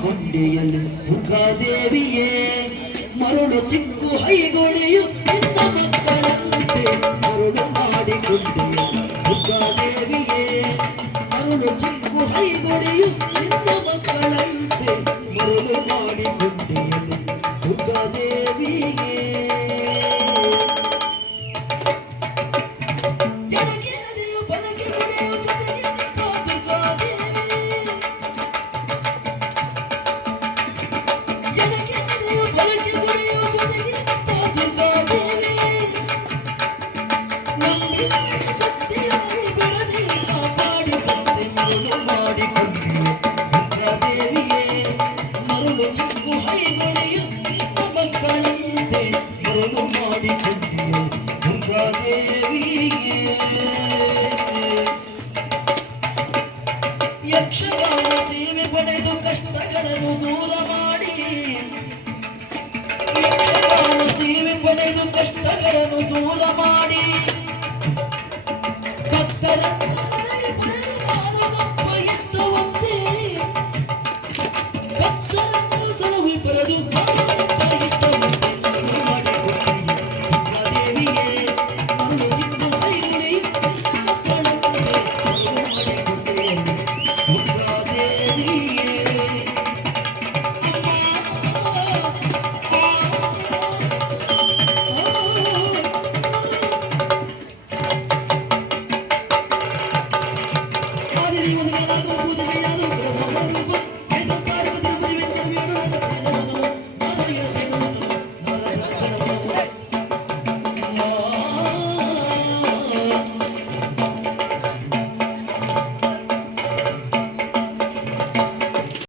ಮಾಡಿಕೊಂಡೆಯಲ್ಲಿ ದುರ್ಗಾದೇವಿಯೇ ಮರಳು ಚಿಕ್ಕು ಹೈಗೊಳಿಯು ನಿನ್ನ ಮಕ್ಕಳಂತೆ ಮರಳು ಮಾಡಿಕೊಂಡೆಯಲ್ಲಿ ದುರ್ಗಾದೇವಿಯೇ ಮರಳು ಚಿಕ್ಕು ಹೈಗೊಳಿಯು ನಿನ್ನ ಮಕ್ಕಳಂತೆ ಮರಳು ಮಾಡಿಕೊಂಡೆಯಲ್ಲಿ ದುರ್ಗಾದೇವಿಯೇ ಯಕ್ಷಗಾನ ಸೇವೆ ಪಡೆದು ಕಷ್ಟಗಳನ್ನು ದೂರ ಮಾಡಿ ಯಕ್ಷಗಾನ ಸೇವೆ ಪಡೆದು ಕಷ್ಟಗಳನ್ನು ದೂರ ಮಾಡಿ ಭಕ್ತರ